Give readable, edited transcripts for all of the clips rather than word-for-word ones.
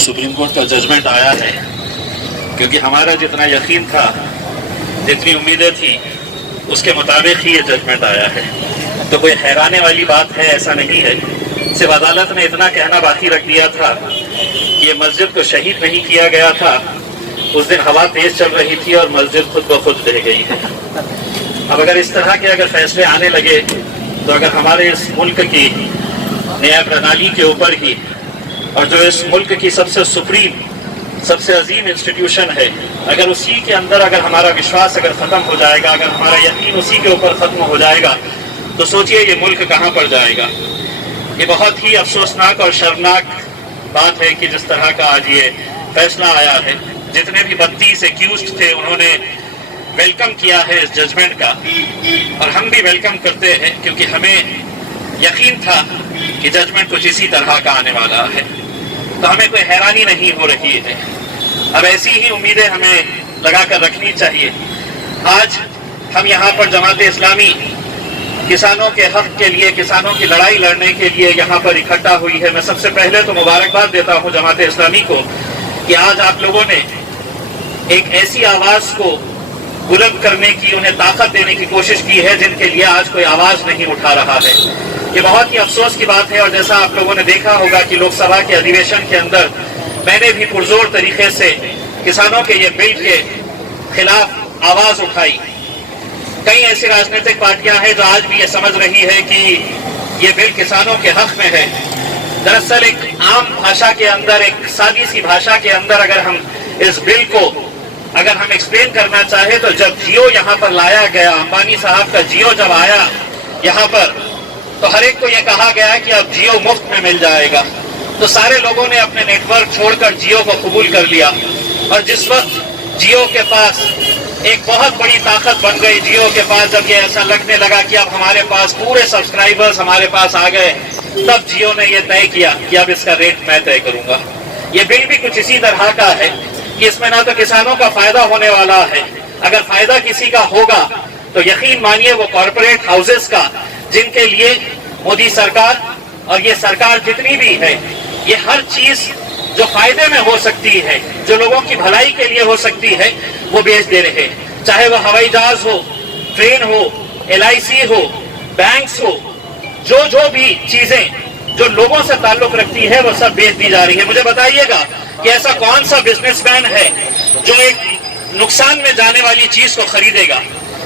Supreme court का judgement आया है, क्योंकि हमारा जितना यकीन था, जितनी उम्मीदें थी, उसके मुताबिक ही ये जजमेंट आया है। तो कोई हैराने वाली बात है ऐसा नहीं है। सिर्फ अदालत ने इतना कहना बाकी रख दिया था कि ये मस्जिद को शहीद नहीं किया गया था। उस दिन हवा तेज चल रही थी और मस्जिद खुद ब खुद ढह गई है। अब अगर इस तरह के अगर फैसले आने लगे तो अगर हमारे इस मुल्क की न्याय प्रणाली के ऊपर ही, और जो इस मुल्क की सबसे सुप्रीम, सबसे अजीम इंस्टीट्यूशन है, अगर उसी के अंदर अगर हमारा विश्वास अगर ख़त्म हो जाएगा, अगर हमारा यकीन उसी के ऊपर ख़त्म हो जाएगा, तो सोचिए ये मुल्क कहाँ पर जाएगा। ये बहुत ही अफसोसनाक और शर्मनाक बात है कि जिस तरह का आज ये फैसला आया है। जितने भी 32 एक्यूज्ड थे उन्होंने वेलकम किया है इस जजमेंट का, और हम भी वेलकम करते हैं, क्योंकि हमें यकीन था कि जजमेंट कुछ इसी तरह का आने वाला है। तो हमें कोई हैरानी नहीं हो रही है। अब ऐसी ही उम्मीदें हमें लगा कर रखनी चाहिए। आज हम यहाँ पर जमात इस्लामी किसानों के हक के लिए, किसानों की लड़ाई लड़ने के लिए यहाँ पर इकट्ठा हुई है। मैं सबसे पहले तो मुबारकबाद देता हूँ जमात इस्लामी को कि आज आप लोगों ने एक ऐसी आवाज़ को बुलंद करने की, उन्हें ताकत देने की कोशिश की है जिनके लिए आज कोई आवाज़ नहीं उठा रहा है। ये बहुत ही अफसोस की बात है। और जैसा आप लोगों ने देखा होगा कि लोकसभा के अधिवेशन के अंदर मैंने भी पुरजोर तरीके से किसानों के ये बिल के खिलाफ आवाज़ उठाई। कई ऐसी राजनीतिक पार्टियां हैं जो आज भी ये समझ रही है कि ये बिल किसानों के हक में है। दरअसल एक आम भाषा के अंदर, एक सादी सी भाषा के अंदर अगर हम इस बिल को अगर हम एक्सप्लेन करना चाहे तो जब जियो यहाँ पर लाया गया, अंबानी साहब का जियो जब आया यहाँ पर, तो हर एक को यह कहा गया कि अब जियो मुफ्त में मिल जाएगा। तो सारे लोगों ने अपने नेटवर्क छोड़कर जियो को कबूल कर लिया। और जिस वक्त जियो के पास एक बहुत बड़ी ताकत बन गई, जियो के पास जब ये ऐसा लगने लगा कि अब हमारे पास पूरे सब्सक्राइबर्स हमारे पास आ गए, तब जियो ने यह तय किया कि अब इसका रेट मैं तय करूंगा। ये बिल भी कुछ इसी तरह का है कि इसमें ना तो किसानों का फायदा होने वाला है, अगर फायदा किसी का होगा तो यकीन मानिए वो कॉर्पोरेट हाउसेस का, जिनके लिए मोदी सरकार और ये सरकार जितनी भी है, ये हर चीज जो फायदे में हो सकती है, जो लोगों की भलाई के लिए हो सकती है, वो बेच दे रहे हैं। चाहे वो हवाई जहाज हो, ट्रेन हो, LIC हो, बैंक्स हो, जो भी चीजें जो लोगों से ताल्लुक रखती है वो सब बेच दी जा रही है। मुझे बताइएगा कि ऐसा कौन सा बिजनेसमैन है जो एक नुकसान में जाने वाली चीज को खरीदेगा।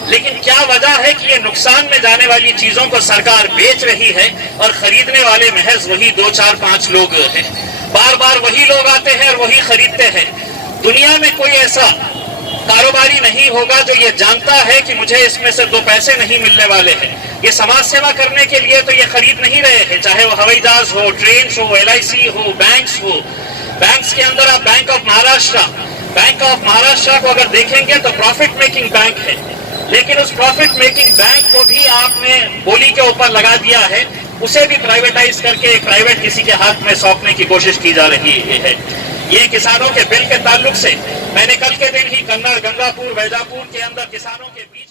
लेकिन क्या वजह है कि ये नुकसान में जाने वाली चीजों को सरकार बेच रही है और खरीदने वाले महज वही 2, 4, 5 लोग हैं। बार बार वही लोग आते हैं और वही खरीदते हैं। दुनिया में कोई ऐसा कारोबारी नहीं होगा जो ये जानता है कि मुझे इसमें से 2 पैसे नहीं मिलने वाले हैं। ये समाज सेवा करने के लिए तो ये खरीद नहीं रहे हैं, चाहे वो हवाई जहाज हो, ट्रेन हो, LIC हो, बैंक्स हो। बैंक्स के अंदर आप बैंक ऑफ महाराष्ट्र को अगर देखेंगे तो प्रॉफिट मेकिंग बैंक है, लेकिन उस प्रॉफिट मेकिंग बैंक को भी आपने बोली के ऊपर लगा दिया है, उसे भी प्राइवेटाइज करके एक प्राइवेट किसी के हाथ में सौंपने की कोशिश की जा रही है। ये किसानों के बिल के ताल्लुक से मैंने कल के दिन ही कन्नड़, गंगापुर, वैजापुर के अंदर किसानों के बीच